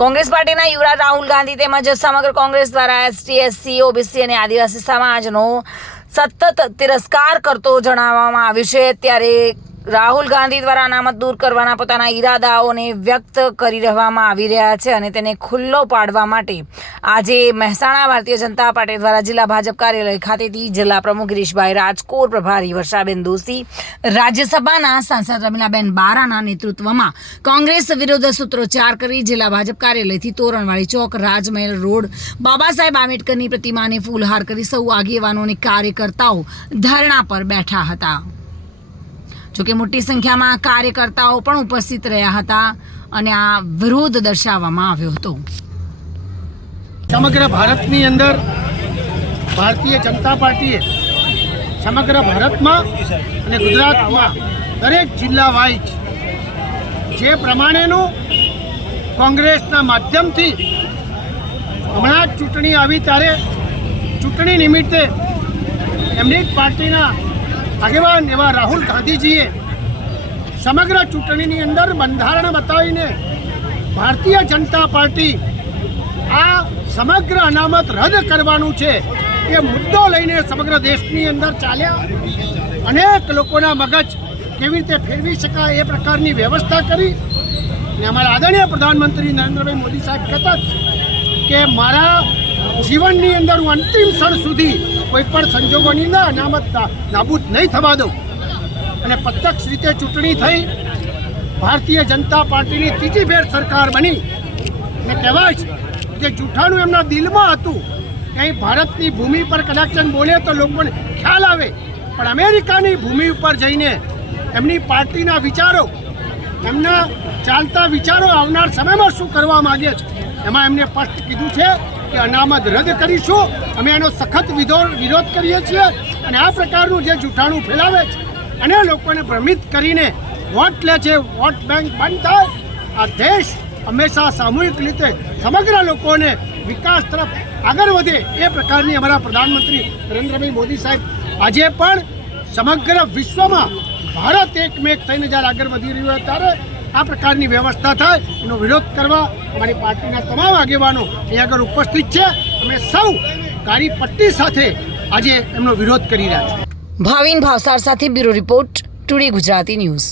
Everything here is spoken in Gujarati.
કોંગ્રેસ પાર્ટીના યુવરાજ રાહુલ ગાંધી તેમજ સમગ્ર કોંગ્રેસ દ્વારા એસટી, એસસી, ઓબીસી અને આદિવાસી સમાજનો સતત તિરસ્કાર કરતો જણાવવામાં આવ્યું છે। ત્યારે રાહુલ ગાંધી દ્વારા અનામત દૂર કરવાના પોતાના ઈરાદાઓને વ્યક્ત કરી રહેવામાં આવી રહ્યા છે અને તેને ખુલ્લો પાડવા માટે આજે મહેસાણા ભારતીય જનતા પાર્ટી દ્વારા જિલ્લા ભાજપ કાર્યાલય ખાતેથી જિલ્લા પ્રમુખ ગિરીશભાઈ રાજકોર, પ્રભારી વર્ષાબેન દોશી, રાજ્યસભાના સાંસદ રમીલાબેન બારાના નેતૃત્વમાં કોંગ્રેસ વિરોધ સૂત્રોચ્ચાર કરી જિલ્લા ભાજપ કાર્યાલયથી તોરણવાળી ચોક, રાજમહેલ રોડ, બાબા સાહેબ આંબેડકરની પ્રતિમાને ફૂલહાર કરી સૌ આગેવાનો અને કાર્યકર્તાઓ ધરણા પર બેઠા હતા। જોકે મોટી સંખ્યામાં કાર્યકર્તાઓ પણ ઉપસ્થિત રહ્યા હતા અને આ વિરોધ દર્શાવવામાં આવ્યો હતો। સમગ્ર ભારતની અંદર ભારતીય જનતા પાર્ટીએ સમગ્ર ભારતમાં અને ગુજરાતમાં દરેક જિલ્લા વાઇઝ જે પ્રમાણેનું કોંગ્રેસના માધ્યમથી હમણાં જ ચૂંટણી આવી ત્યારે ચૂંટણી નિમિત્તે એમની જ પાર્ટીના આગેવાન એવા રાહુલ ગાંધીજીએ સમગ્ર ચૂંટણીની અંદર બંધારણ બતાવીને ભારતીય જનતા પાર્ટી આ સમગ્ર અનામત રદ કરવાનું છે એ મુદ્દો લઈને સમગ્ર દેશની અંદર ચાલ્યા। અનેક લોકોના મગજ કેવી રીતે ફેરવી શકાય એ પ્રકારની વ્યવસ્થા કરી અને અમારા આદરણીય પ્રધાનમંત્રી નરેન્દ્રભાઈ મોદી સાહેબ કહેતા કે મારા જીવનની અંદર હું અંતિમ ક્ષણ સુધી કોઈ પણ સંજોગોની અંદર અનામત નાબૂદ નહીં થવા દઉં અને પ્રત્યક્ષ રીતે ચૂંટણી થઈ ભારતીય જનતા પાર્ટીની ત્રીજી ફેર સરકાર બની અને કહેવાય છે કે જૂઠાણું એમના દિલમાં હતું કંઈ ભારતની ભૂમિ પર કદાચ બોલે તો લોકોને ખ્યાલ આવે, પણ અમેરિકાની ભૂમિ ઉપર જઈને એમની પાર્ટીના વિચારો, એમના ચાલતા વિચારો આવનાર સમયમાં શું કરવા માગે છે એમાં એમને સ્પષ્ટ કીધું છે કે અનામત રદ કરીશું। અમે એનો સખત વિરોધ કરીએ છીએ અને આ પ્રકારનું જે જૂઠાણું ફેલાવે છે અને લોકોને ભ્રમિત કરીને વોટ લે છે, વોટ બેંક બંધ થાય, આ દેશ હંમેશા સામૂહિક રીતે સમગ્ર લોકોને વિકાસ તરફ આગળ વધે એ પ્રકારની અમારા પ્રધાનમંત્રી નરેન્દ્રભાઈ મોદી સાહેબ આજે પણ સમગ્ર વિશ્વમાં ભારત એકમેક થઈને જ્યારે આગળ વધી રહ્યું હોય ત્યારે આ પ્રકારની વ્યવસ્થા થાય એનો વિરોધ કરવા અમારી પાર્ટીના તમામ આગેવાનો અહીં આગળ ઉપસ્થિત છે। અમે સૌ કાળી પટ્ટી સાથે આજે એમનો વિરોધ કરી રહ્યા છીએ। ભાવિન ભાવસાર સાથે bureau report, today Gujarati news.